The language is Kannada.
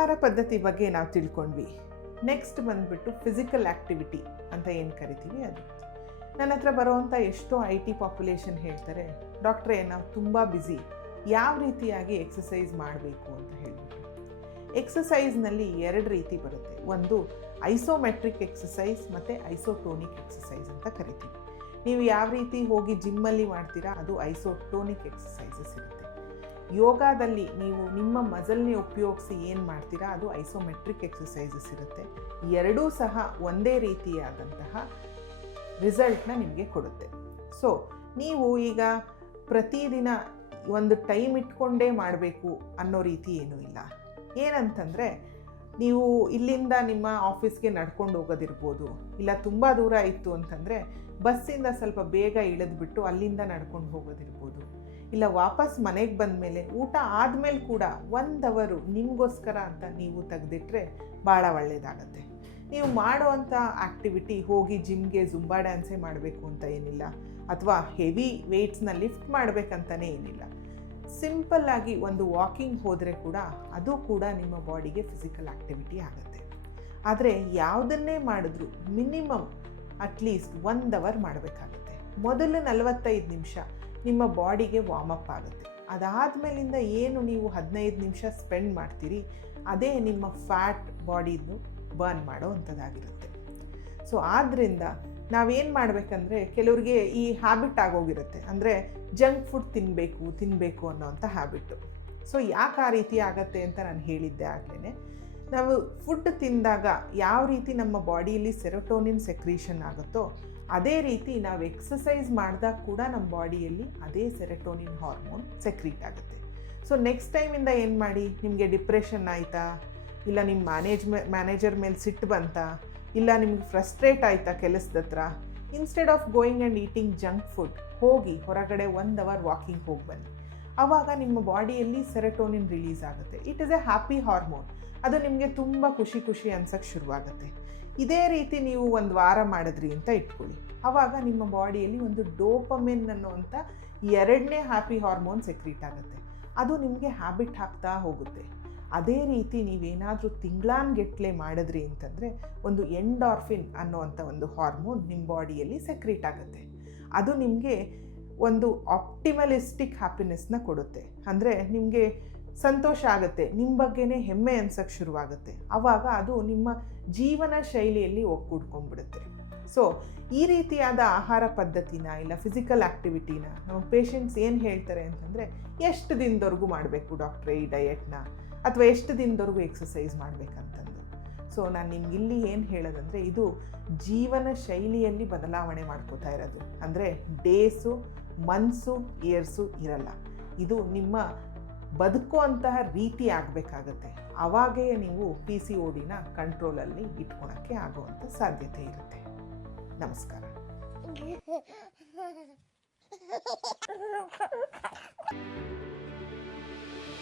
ಆಹಾರ ಪದ್ಧತಿ ಬಗ್ಗೆ ನಾವು ತಿಳ್ಕೊಂಡ್ವಿ. ನೆಕ್ಸ್ಟ್ ಬಂದುಬಿಟ್ಟು ಫಿಸಿಕಲ್ ಆ್ಯಕ್ಟಿವಿಟಿ ಅಂತ ಏನು ಕರಿತೀವಿ ಅದು. ನನ್ನ ಹತ್ರ ಬರುವಂಥ ಎಷ್ಟೋ IT ಪಾಪ್ಯುಲೇಷನ್ ಹೇಳ್ತಾರೆ, ಡಾಕ್ಟ್ರೇ ನಾವು ತುಂಬ ಬ್ಯುಸಿ, ಯಾವ ರೀತಿಯಾಗಿ ಎಕ್ಸಸೈಸ್ ಮಾಡಬೇಕು ಅಂತ ಹೇಳ್ಬಿಟ್ಟು. ಎಕ್ಸಸೈಸ್ನಲ್ಲಿ 2 ರೀತಿ ಬರುತ್ತೆ. ಒಂದು ಐಸೋಮೆಟ್ರಿಕ್ ಎಕ್ಸಸೈಸ್ ಮತ್ತು ಐಸೋಟೋನಿಕ್ ಎಕ್ಸಸೈಸ್ ಅಂತ ಕರಿತೀವಿ. ನೀವು ಯಾವ ರೀತಿ ಹೋಗಿ ಜಿಮ್ಮಲ್ಲಿ ಮಾಡ್ತೀರಾ ಅದು ಐಸೋಟೋನಿಕ್ ಎಕ್ಸಸೈಸಸ್ ಇರುತ್ತೆ. ಯೋಗದಲ್ಲಿ ನೀವು ನಿಮ್ಮ ಮಸಲ್ನೇ ಉಪಯೋಗಿಸಿ ಏನು ಮಾಡ್ತೀರಾ ಅದು ಐಸೋಮೆಟ್ರಿಕ್ ಎಕ್ಸಸೈಸಸ್ ಇರುತ್ತೆ. ಎರಡೂ ಸಹ ಒಂದೇ ರೀತಿಯಾದಂತಹ ರಿಸಲ್ಟ್ನ ನಿಮಗೆ ಕೊಡುತ್ತೆ. ಸೊ ನೀವು ಈಗ ಪ್ರತಿದಿನ ಒಂದು ಟೈಮ್ ಇಟ್ಕೊಂಡೇ ಮಾಡಬೇಕು ಅನ್ನೋ ರೀತಿ ಏನೂ ಇಲ್ಲ. ಏನಂತಂದರೆ ನೀವು ಇಲ್ಲಿಂದ ನಿಮ್ಮ ಆಫೀಸ್ಗೆ ನಡ್ಕೊಂಡು ಹೋಗೋದಿರ್ಬೋದು, ಇಲ್ಲ ತುಂಬ ದೂರ ಇತ್ತು ಅಂತಂದರೆ ಬಸ್ಸಿಂದ ಸ್ವಲ್ಪ ಬೇಗ ಇಳಿದ್ಬಿಟ್ಟು ಅಲ್ಲಿಂದ ನಡ್ಕೊಂಡು ಹೋಗೋದಿರ್ಬೋದು, ಇಲ್ಲ ವಾಪಸ್ ಮನೆಗೆ ಬಂದಮೇಲೆ ಊಟ ಆದಮೇಲೆ ಕೂಡ 1 ಅವರು ನಿಮಗೋಸ್ಕರ ಅಂತ ನೀವು ತೆಗೆದಿಟ್ರೆ ಭಾಳ ಒಳ್ಳೆಯದಾಗತ್ತೆ. ನೀವು ಮಾಡುವಂಥ ಆ್ಯಕ್ಟಿವಿಟಿ ಹೋಗಿ ಜಿಮ್ಗೆ ಜುಂಬಾ ಡ್ಯಾನ್ಸೇ ಮಾಡಬೇಕು ಅಂತ ಏನಿಲ್ಲ, ಅಥವಾ ಹೆವಿ ವೆಯ್ಟ್ಸ್ನ ಲಿಫ್ಟ್ ಮಾಡಬೇಕಂತಲೇ ಏನಿಲ್ಲ. ಸಿಂಪಲ್ಲಾಗಿ ಒಂದು ವಾಕಿಂಗ್ ಹೋದರೆ ಕೂಡ ಅದು ಕೂಡ ನಿಮ್ಮ ಬಾಡಿಗೆ ಫಿಸಿಕಲ್ ಆ್ಯಕ್ಟಿವಿಟಿ ಆಗುತ್ತೆ. ಆದರೆ ಯಾವುದನ್ನೇ ಮಾಡಿದ್ರೂ ಮಿನಿಮಮ್ ಅಟ್ಲೀಸ್ಟ್ 1 ಅವರ್ ಮಾಡಬೇಕಾಗುತ್ತೆ. ಮೊದಲು 45 ನಿಮಿಷ ನಿಮ್ಮ ಬಾಡಿಗೆ ವಾರ್ಮಪ್ ಆಗುತ್ತೆ. ಅದಾದಮೇಲಿಂದ ಏನು ನೀವು 15 ನಿಮಿಷ ಸ್ಪೆಂಡ್ ಮಾಡ್ತೀರಿ ಅದೇ ನಿಮ್ಮ ಫ್ಯಾಟ್ ಬಾಡಿದು ಬರ್ನ್ ಮಾಡೋ ಅಂಥದ್ದಾಗಿರುತ್ತೆ. ಸೊ ಆದ್ದರಿಂದ ನಾವೇನು ಮಾಡಬೇಕಂದ್ರೆ, ಕೆಲವ್ರಿಗೆ ಈ ಹ್ಯಾಬಿಟ್ ಆಗೋಗಿರುತ್ತೆ, ಅಂದರೆ ಜಂಕ್ ಫುಡ್ ತಿನ್ನಬೇಕು ಅನ್ನೋವಂಥ ಹ್ಯಾಬಿಟ್ಟು. ಸೊ ಯಾಕೆ ಆ ರೀತಿ ಆಗತ್ತೆ ಅಂತ ನಾನು ಹೇಳಿದ್ದೆ ಆಗಲೇ. ನಾವು ಫುಡ್ ತಿಂದಾಗ ಯಾವ ರೀತಿ ನಮ್ಮ ಬಾಡಿಯಲ್ಲಿ ಸೆರೋಟೋನಿನ್ ಸೆಕ್ರೀಷನ್ ಆಗುತ್ತೋ ಅದೇ ರೀತಿ ನಾವು ಎಕ್ಸಸೈಸ್ ಮಾಡಿದಾಗ ಕೂಡ ನಮ್ಮ ಬಾಡಿಯಲ್ಲಿ ಅದೇ ಸೆರೋಟೋನಿನ್ ಹಾರ್ಮೋನ್ ಸೆಕ್ರೀಟ್ ಆಗುತ್ತೆ. ಸೊ ನೆಕ್ಸ್ಟ್ ಟೈಮಿಂದ ಏನು ಮಾಡಿ, ನಿಮಗೆ ಡಿಪ್ರೆಷನ್ ಆಯಿತಾ, ಇಲ್ಲ ನಿಮ್ಮ ಮ್ಯಾನೇಜರ್ ಮೇಲೆ ಸಿಟ್ಟು ಬಂತಾ, ಇಲ್ಲ ನಿಮ್ಗೆ ಫ್ರಸ್ಟ್ರೇಟ್ ಆಯಿತಾ ಕೆಲಸದ ಹತ್ರ, instead of going and eating junk food ಹೋಗಿ ಹೊರಗಡೆ 1 ಅವರ್ ವಾಕಿಂಗ್ ಹೋಗಿ ಬನ್ನಿ. ಆವಾಗ ನಿಮ್ಮ ಬಾಡಿಯಲ್ಲಿ ಸೆರೋಟೋನಿನ್ ರಿಲೀಸ್ ಆಗುತ್ತೆ. It is A happy hormone. ಅದು ನಿಮಗೆ ತುಂಬ ಖುಷಿ ಅನ್ಸೋಕ್ಕೆ ಶುರುವಾಗುತ್ತೆ. ಇದೇ ರೀತಿ ನೀವು 1 ವಾರ ಮಾಡಿದ್ರಿ ಅಂತ ಇಟ್ಕೊಳ್ಳಿ, ಆವಾಗ ನಿಮ್ಮ ಬಾಡಿಯಲ್ಲಿ ಒಂದು ಡೋಪಮಿನ್ ಅನ್ನೋವಂಥ 2ನೇ ಹ್ಯಾಪಿ ಹಾರ್ಮೋನ್ ಸೆಕ್ರೀಟ್ ಆಗುತ್ತೆ. ಅದು ನಿಮಗೆ ಹ್ಯಾಬಿಟ್ ಆಗ್ತಾ ಹೋಗುತ್ತೆ. ಅದೇ ರೀತಿ ನೀವೇನಾದರೂ ತಿಂಗಳಾನ್ಗಟ್ಟಲೆ ಮಾಡಿದ್ರಿ ಅಂತಂದರೆ ಒಂದು ಎಂಡಾರ್ಫಿನ್ ಅನ್ನೋವಂಥ ಒಂದು ಹಾರ್ಮೋನ್ ನಿಮ್ಮ ಬಾಡಿಯಲ್ಲಿ ಸೆಕ್ರೀಟ್ ಆಗುತ್ತೆ. ಅದು ನಿಮಗೆ ಒಂದು ಆಪ್ಟಿಮಲಿಸ್ಟಿಕ್ ಹ್ಯಾಪಿನೆಸ್ನ ಕೊಡುತ್ತೆ. ಅಂದರೆ ನಿಮಗೆ ಸಂತೋಷ ಆಗುತ್ತೆ, ನಿಮ್ಮ ಬಗ್ಗೆನೇ ಹೆಮ್ಮೆ ಅನ್ಸೋಕ್ಕೆ ಶುರುವಾಗುತ್ತೆ. ಆವಾಗ ಅದು ನಿಮ್ಮ ಜೀವನ ಶೈಲಿಯಲ್ಲಿ ಒಗ್ಗೂಡ್ಕೊಂಡ್ಬಿಡುತ್ತೆ. ಸೊ ಈ ರೀತಿಯಾದ ಆಹಾರ ಪದ್ಧತಿನ ಇಲ್ಲ ಫಿಸಿಕಲ್ ಆ್ಯಕ್ಟಿವಿಟಿನ ನಮ್ಮ ಪೇಷಂಟ್ಸ್ ಏನು ಹೇಳ್ತಾರೆ ಅಂತಂದರೆ, ಎಷ್ಟು ದಿನದವರೆಗೂ ಮಾಡಬೇಕು ಡಾಕ್ಟ್ರೇ ಈ ಡಯಟ್ನ, ಅಥವಾ ಎಷ್ಟು ದಿನದವರೆಗೂ ಎಕ್ಸಸೈಸ್ ಮಾಡಬೇಕಂತಂದು. ಸೊ ನಾನು ನಿಮ್ಗೆ ಇಲ್ಲಿ ಏನು ಹೇಳೋದಂದರೆ, ಇದು ಜೀವನ ಶೈಲಿಯಲ್ಲಿ ಬದಲಾವಣೆ ಮಾಡ್ಕೋತಾ ಇರೋದು. ಅಂದರೆ ಡೇಸು, ಮಂತ್ಸು, ಇಯರ್ಸು ಇರಲ್ಲ. ಇದು ನಿಮ್ಮ ಬದುಕುವಂತಹ ರೀತಿ ಆಗಬೇಕಾಗತ್ತೆ. ಆವಾಗೇ ನೀವು PCODನ ಕಂಟ್ರೋಲಲ್ಲಿ ಇಟ್ಕೊಳಕ್ಕೆ ಆಗುವಂಥ ಸಾಧ್ಯತೆ ಇರುತ್ತೆ. ನಮಸ್ಕಾರ.